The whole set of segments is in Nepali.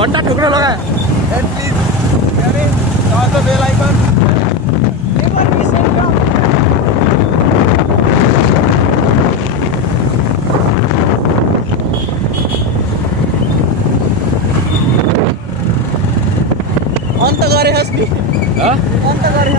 घन्टा ठुक्न लगा अन्त गरे हस् नि अन्त गरे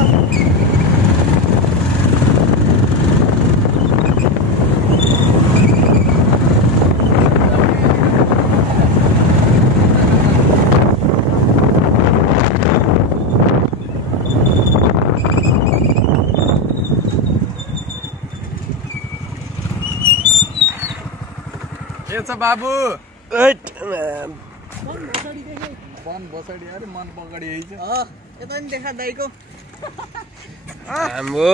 बाबू मन बसडी अरे मन पकडी हैछ यता नि देखा दाइको आम्बो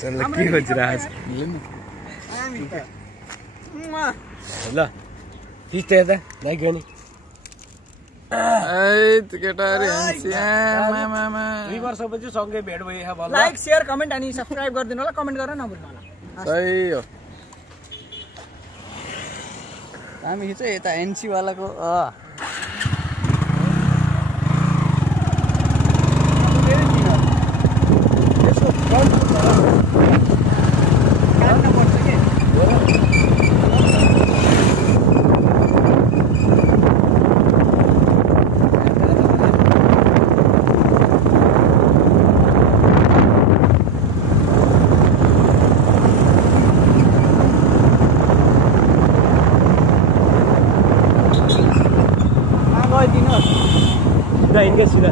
चल के खोजिरहेछ हामी त ल तिते त दाइको नि केटाहरु मामा 2 वर्षपछि सँगै भेट भयो बल्ल लाइक शेयर कमेन्ट अनि सब्स्क्राइब गरिदिनु होला कमेन्ट गर्न नभुल्नु होला सही हो हामी हिजो यता एनसी वालाको इनके सीधा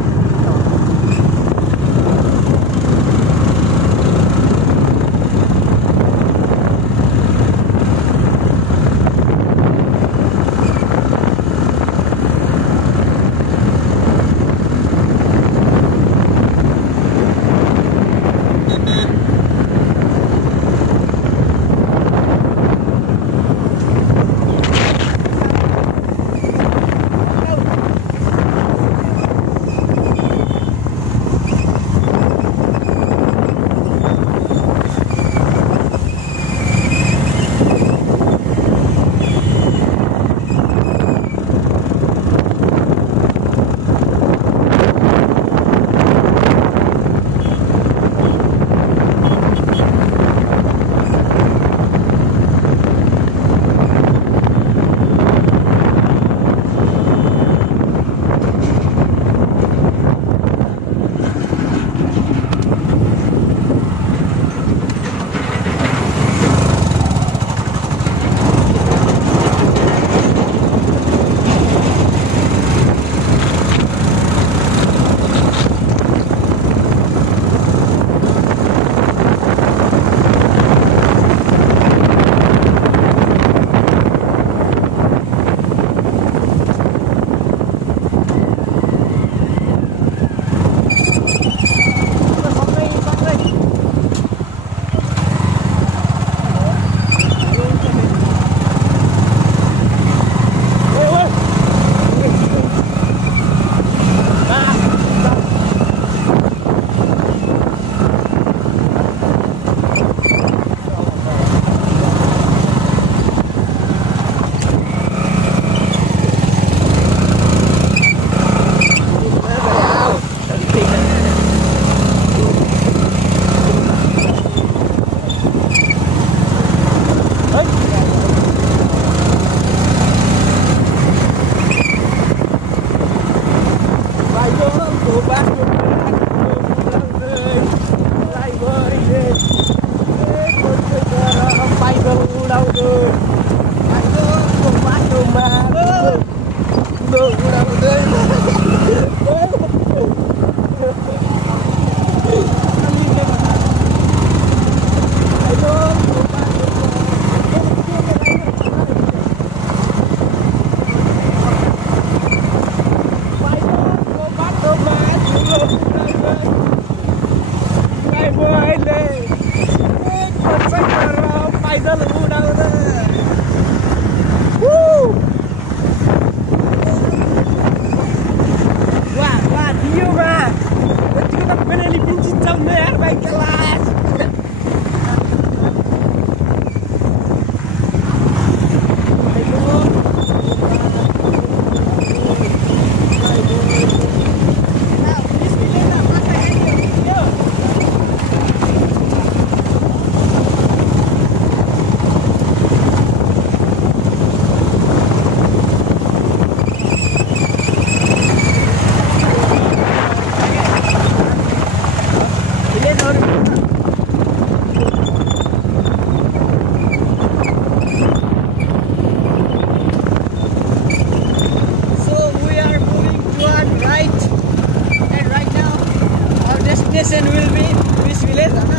Wah, dia mah. Itu kita pengen dipinjit jam nih, baiklah. Destination will be Fish Village, है ना?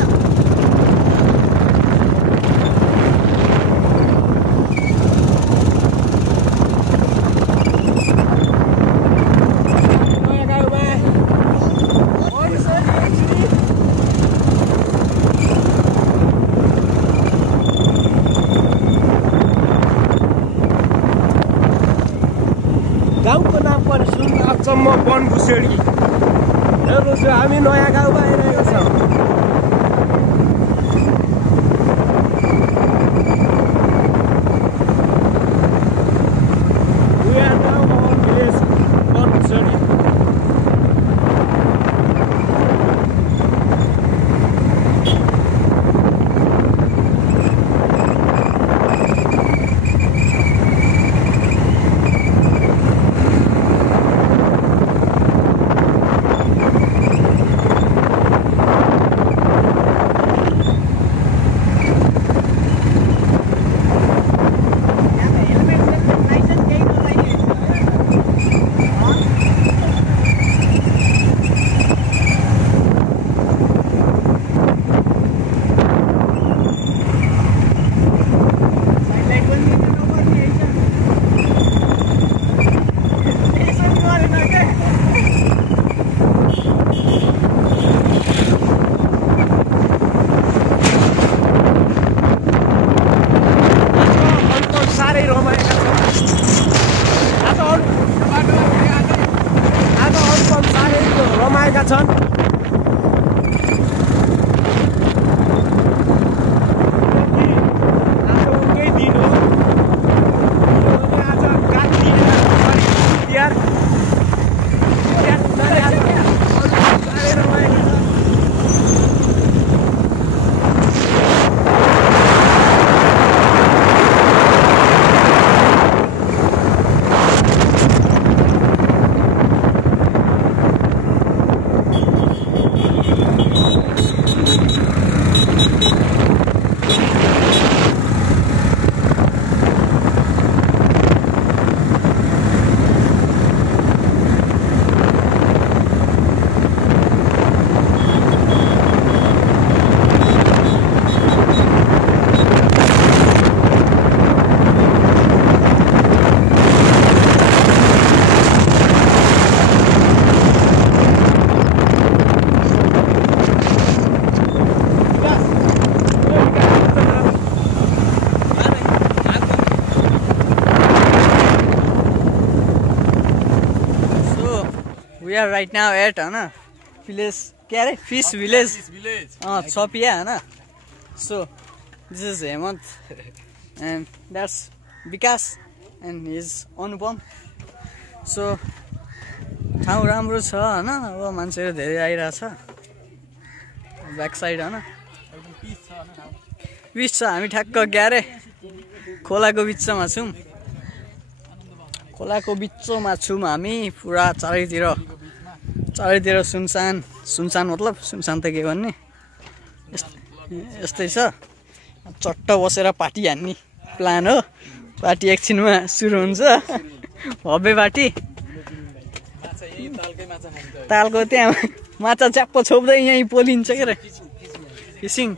गाउँको नाम पनि सुन अचम्म बनभुसेडी। हेर्नुहोस् हामी नयाँ गाउँमा आइरहेको छौँ। रमाएका छन्। आज उनकै दिन हो। आज काली तिहार साह्रै रमाएका छन्। We are right now at village, क्या अरे Fish Village, Chopia, है ना? So this is Hemant and that's Vikas and he's Anupam. So ठाउँ राम्रो छ हैन, अब मान्छेहरु धेरै आइराछ। ब्याक साइड हैन, पिच छ। हामी ठ्याक्क ग्यारे खोलाको बिचमा छौं। खोलाको बिचमा छौं हामी। पुरा चारैतिर सुनसान मतलब सुनसान त के भन्ने, यस्तै छ। चट्ट बसेर पार्टी हान्ने प्लान हो। पार्टी एकछिनमा सुरु हुन्छ। भव्य पार्टी। तालको त्यहाँ माछा च्याप्प छोप्दै यहीँ पोलिन्छ के रे फिसिङ।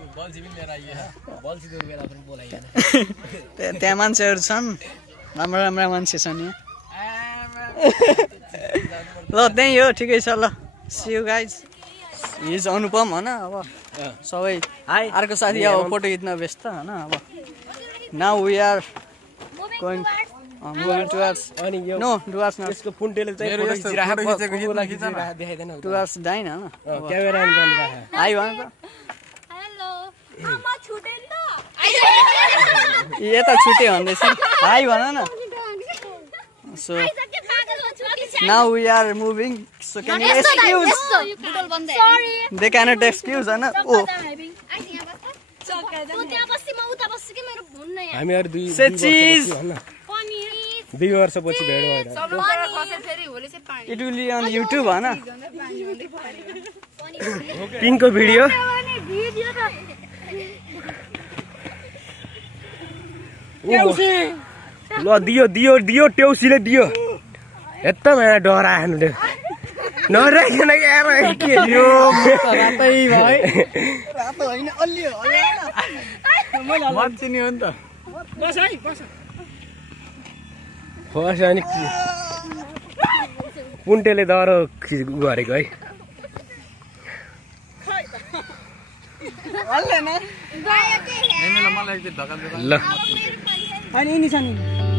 त्यहाँ मान्छेहरू छन्, राम्रा मान्छे छन् यहाँ। ल त्यही हो, ठिकै छ। ल सी यू गाइज। हिज अनुपम हैन। अब सबै अर्को साथी अब फोटो खिच्न व्यस्त हैन। अब now we are going moving towards towards यसको पुन्टेले चाहिँ फोटो खिचिराखेको देखाइदैन towards डाइन हैन। क्यामेरा अन गर्न राख। हाई भन त। हेलो म छुटेन त। यता छुटे भन्दैछ। हाई भन न। So now we are moving. So can you excuse? Sorry. They cannot excuse, है ना? Oh. हामीहरु दुई Say cheese. 2 वर्षपछि भेट भएर It will be on YouTube, है ना? पिङको भिडियो ल दियो दियो दियो टेउसीले दियो यता मलाई डराएन नराइकन के यो रातै भाइ रातो होइन अलि मान्छे नि हो नि त बस अनि पुन्टेले दरो गरेको है मलाई ल अनि नि छ नि